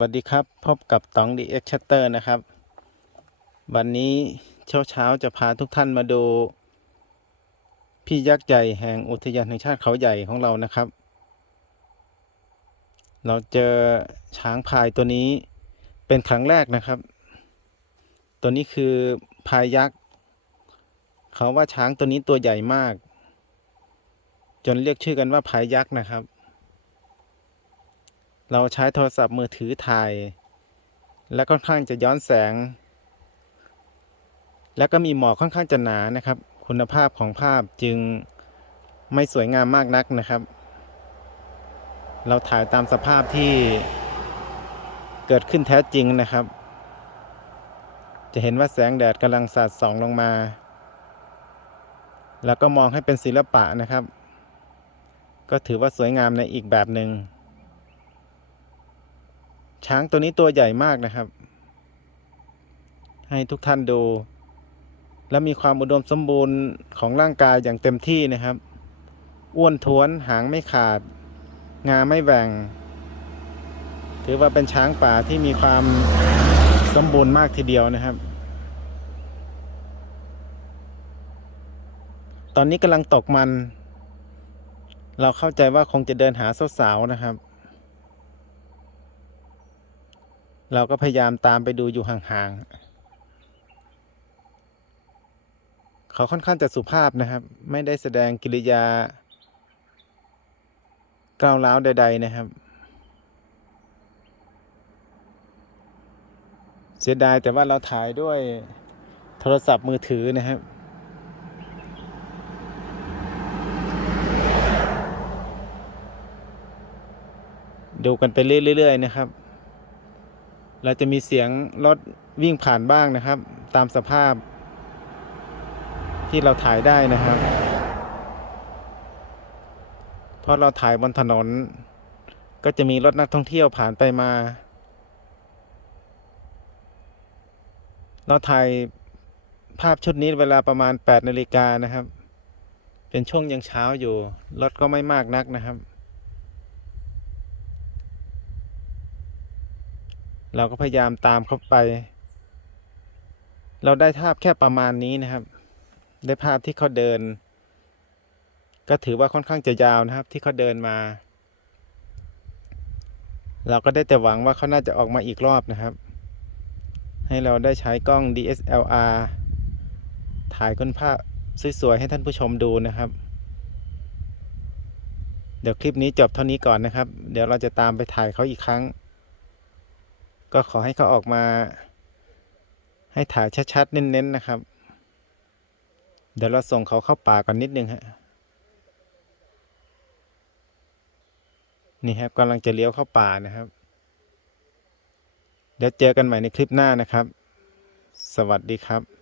สวัสดีครับ พบกับตองดีเอ็กชัตเตอร์นะครับ วันนี้เช้าเช้าๆจะพาทุกท่านมาดู พี่ยักษ์ใหญ่แห่งอุทยานแห่งชาติเขาใหญ่ของเรานะครับ เราเจอช้างพายตัวนี้เป็นครั้งแรกนะครับ ตัวนี้คือพายยักษ์เขาว่าช้างตัวนี้ตัวใหญ่มาก จนเรียกชื่อกันว่าพายยักษ์นะครับ เราใช้โทรศัพท์มือถือถ่าย และค่อนข้างจะย้อนแสง แล้วก็มีหมอกค่อนข้างจะหนานะครับ คุณภาพของภาพจึงไม่สวยงามมากนักนะครับ เราถ่ายตามสภาพที่เกิดขึ้นแท้จริงนะครับ จะเห็นว่าแสงแดดกำลังสาดส่องลงมา แล้วก็มองให้เป็นศิลปะนะครับ ก็ถือว่าสวยงามในอีกแบบหนึ่ง ช้างตัวนี้ตัวใหญ่มากนะครับ ให้ทุกท่านดู และมีความอุดมสมบูรณ์ของร่างกายอย่างเต็มที่นะครับ อ้วนท้วนหางไม่ขาด งาไม่แหว่ง ถือว่าเป็นช้างป่าที่มีความสมบูรณ์มากทีเดียวนะครับ ตอนนี้กำลังตกมัน เราเข้าใจว่าคงจะเดินหาสาวๆนะครับ เราก็พยายามตามไปดูอยู่ห่างๆ เขาค่อนข้างจะสุภาพนะครับ ไม่ได้แสดงกิริยาก้าวร้าวใด ๆ นะครับ เสียดายแต่ว่าเราถ่ายด้วยโทรศัพท์มือถือนะครับดูกันไปเรื่อยๆนะครับ เราจะมีเสียงรถวิ่งผ่านบ้างนะครับ ตามสภาพ ที่เราถ่ายได้นะครับเพราะเราถ่ายบนถนน ก็จะมีรถนักท่องเที่ยวผ่านไปมา เราถ่ายภาพชุดนี้เวลาประมาณ8นาฬิกานะครับ เป็นช่วงยังเช้าอยู่ รถก็ไม่มากนักนะครับ เราก็พยายามตามเขาไป เราได้ภาพแค่ประมาณนี้นะครับ ได้ภาพที่เขาเดิน ก็ถือว่าค่อนข้างจะยาวนะครับ ที่เขาเดินมา เราก็ได้แต่หวังว่าเขาน่าจะออกมาอีกรอบนะครับ ให้เราได้ใช้กล้อง DSLR ถ่ายคุณภาพสวยๆให้ท่านผู้ชมดูนะครับ เดี๋ยวคลิปนี้จบเท่านี้ก่อนนะครับ เดี๋ยวเราจะตามไปถ่ายเขาอีกครั้ง ก็ขอให้เขาออกมา ให้ถ่ายชัดๆ เน้นๆนะครับ เดี๋ยวเราส่งเขาเข้าป่าก่อนนิดนึงฮะนี่ครับกำลังจะเลี้ยวเข้าป่านะครับ เดี๋ยวเจอกันใหม่ในคลิปหน้านะครับ สวัสดีครับ